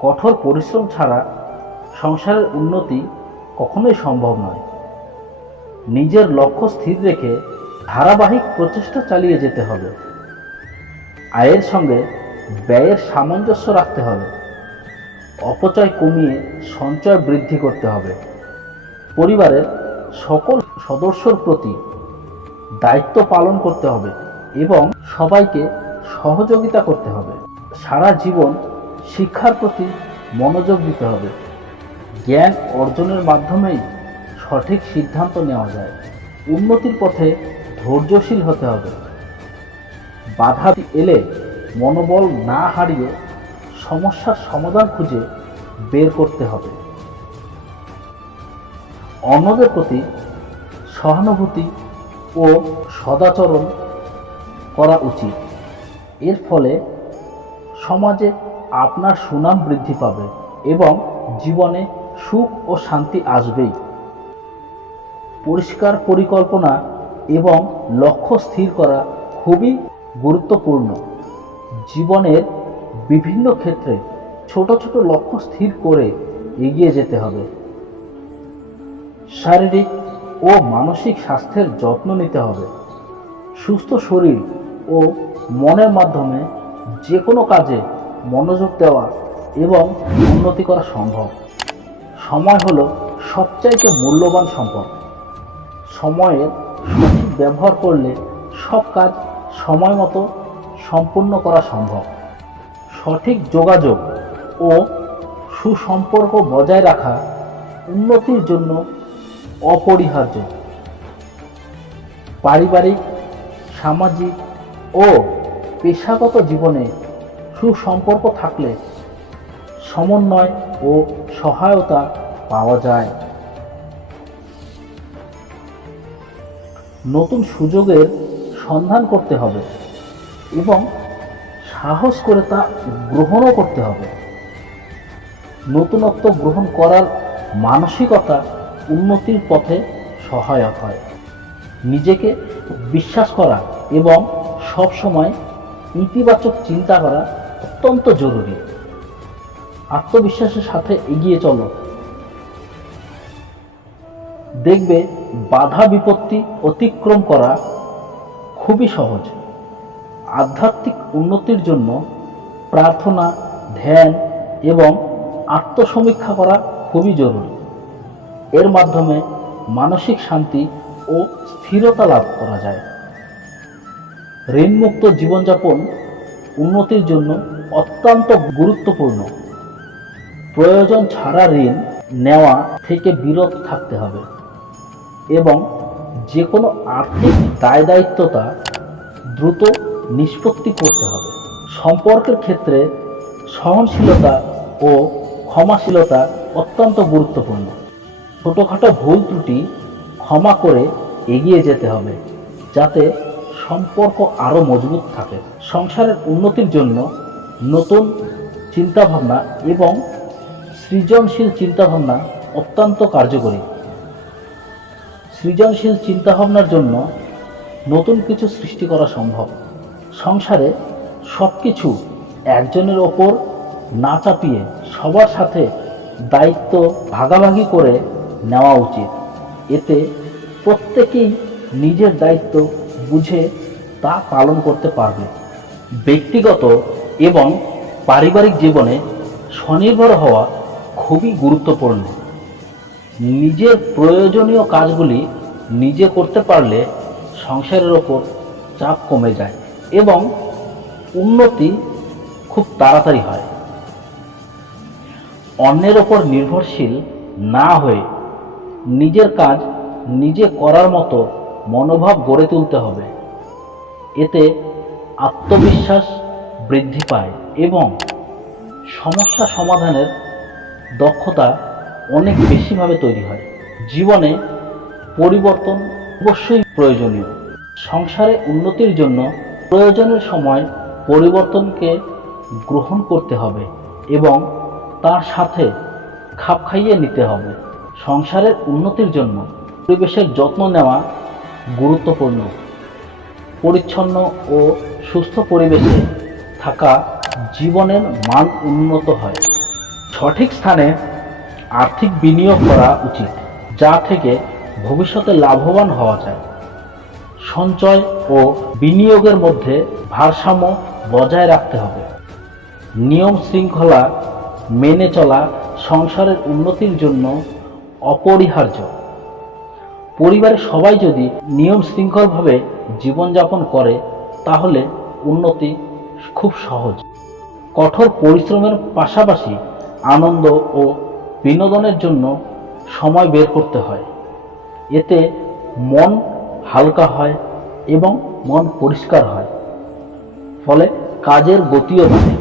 কঠোর পরিশ্রম ছাড়া সংসারের উন্নতি কখনোই সম্ভব নয়। নিজের লক্ষ্য স্থির রেখে ধারাবাহিক প্রচেষ্টা চালিয়ে যেতে হবে। আয়ের সঙ্গে ব্যয়ের সামঞ্জস্য রাখতে হবে। অপচয় কমিয়ে সঞ্চয় বৃদ্ধি করতে হবে। পরিবারের সকল সদস্যর প্রতি দায়িত্ব পালন করতে হবে এবং সবাইকে সহযোগিতা করতে হবে। সারা জীবন শিক্ষার প্রতি মনোযোগ দিতে হবে। জ্ঞান অর্জনের মাধ্যমেই সঠিক সিদ্ধান্ত নেওয়া যায়। উন্নতির পথে ধৈর্যশীল হতে হবে। বাধা এলে মনোবল না হারিয়ে সমস্যার সমাধান খুঁজে বের করতে হবে। অন্যদের প্রতি সহানুভূতি ও সদাচরণ করা উচিত। এর ফলে সমাজে আপনার সুনাম বৃদ্ধি পাবে এবং জীবনে সুখ ও শান্তি আসবেই। পরিষ্কার পরিকল্পনা এবং লক্ষ্য স্থির করা খুবই গুরুত্বপূর্ণ। জীবনের বিভিন্ন ক্ষেত্রে ছোট ছোট লক্ষ্য স্থির করে এগিয়ে যেতে হবে। শারীরিক ও মানসিক স্বাস্থ্যের যত্ন নিতে হবে। সুস্থ শরীর ও মনের মাধ্যমে যে কোনো কাজে মনোযোগ দেওয়া এবং উন্নতি করা সম্ভব। সময় হলো সবচাইতে মূল্যবান সম্পদ। সময়ের সঠিক ব্যবহার করলে সব কাজ সময় মতো সম্পূর্ণ করা সম্ভব। সঠিক যোগাযোগ ও সুসম্পর্ক বজায় রাখা উন্নতির জন্য অপরিহার্য। পারিবারিক, সামাজিক ও পেশাগত জীবনে সুসম্পর্ক থাকলে সমন্বয় ও সহায়তা পাওয়া যায়। নতুন সুযোগের সন্ধান করতে হবে এবং সাহস করে তা গ্রহণও করতে হবে। নতুনত্ব গ্রহণ করার মানসিকতা উন্নতির পথে সহায়ক হয়। নিজেকে বিশ্বাস করা এবং সবসময় ইতিবাচক চিন্তা করা অত্যন্ত জরুরি। আত্মবিশ্বাসের সাথে এগিয়ে চলো। দেখবে বাধা বিপত্তি অতিক্রম করা খুবই সহজ। আধ্যাত্মিক উন্নতির জন্য প্রার্থনা, ধ্যান এবং আত্মসমীক্ষা করা খুবই জরুরি। এর মাধ্যমে মানসিক শান্তি ও স্থিরতা লাভ করা যায়। ঋণমুক্ত জীবনযাপন উন্নতির জন্য অত্যন্ত গুরুত্বপূর্ণ। প্রয়োজন ছাড়া ঋণ নেওয়া থেকে বিরত থাকতে হবে এবং যে কোনো আর্থিক দায় দায়িত্বতা দ্রুত নিষ্পত্তি করতে হবে। সম্পর্কের ক্ষেত্রে সহনশীলতা ও ক্ষমাশীলতা অত্যন্ত গুরুত্বপূর্ণ। ছোটোখাটো ভুল ত্রুটি ক্ষমা করে এগিয়ে যেতে হবে, যাতে সম্পর্ক আরও মজবুত থাকে। সংসারের উন্নতির জন্য নতুন চিন্তাভাবনা এবং সৃজনশীল চিন্তাভাবনা অত্যন্ত কার্যকরী। সৃজনশীল চিন্তাভাবনার জন্য নতুন কিছু সৃষ্টি করা সম্ভব। সংসারে সব কিছু একজনের ওপর না চাপিয়ে সবার সাথে দায়িত্ব ভাগাভাগি করে নেওয়া উচিত। এতে প্রত্যেকেই নিজের দায়িত্ব বুঝে তা পালন করতে পারবে। ব্যক্তিগত এবং পারিবারিক জীবনে স্বনির্ভর হওয়া খুবই গুরুত্বপূর্ণ। নিজের প্রয়োজনীয় কাজগুলি নিজে করতে পারলে সংসারের ওপর চাপ কমে যায় এবং উন্নতি খুব তাড়াতাড়ি হয়। অন্যের ওপর নির্ভরশীল না হয়ে নিজের কাজ নিজে করার মতো মনোভাব গড়ে তুলতে হবে। এতে আত্মবিশ্বাস বৃদ্ধি পায় এবং সমস্যা সমাধানের দক্ষতা অনেক বেশিভাবে তৈরি হয়। জীবনে পরিবর্তন অবশ্যই প্রয়োজনীয়। সংসারে উন্নতির জন্য প্রয়োজনের সময় পরিবর্তনকে গ্রহণ করতে হবে এবং তার সাথে খাপ খাইয়ে নিতে হবে। সংসারের উন্নতির জন্য পরিবেশের যত্ন নেওয়া গুরুত্বপূর্ণ। পরিচ্ছন্ন ও সুস্থ পরিবেশে থাকা জীবনের মান উন্নত হয়। সঠিক স্থানে আর্থিক বিনিয়োগ করা উচিত, যা থেকে ভবিষ্যতে লাভবান হওয়া যায়। সঞ্চয় ও বিনিয়োগের মধ্যে ভারসাম্য বজায় রাখতে হবে। নিয়ম শৃঙ্খলা মেনে চলা সংসারের উন্নতির জন্য অপরিহার্য। পরিবারের সবাই যদি নিয়ম শৃঙ্খলভাবে জীবনযাপন করে, তাহলে উন্নতি খুব সহজ। কঠোর পরিশ্রমের পাশাপাশি আনন্দ ও বিনোদনের জন্য সময় বের করতে হয়। এতে মন হালকা হয় এবং মন পরিষ্কার হয়। ফলে কাজের গতিও বাড়ে।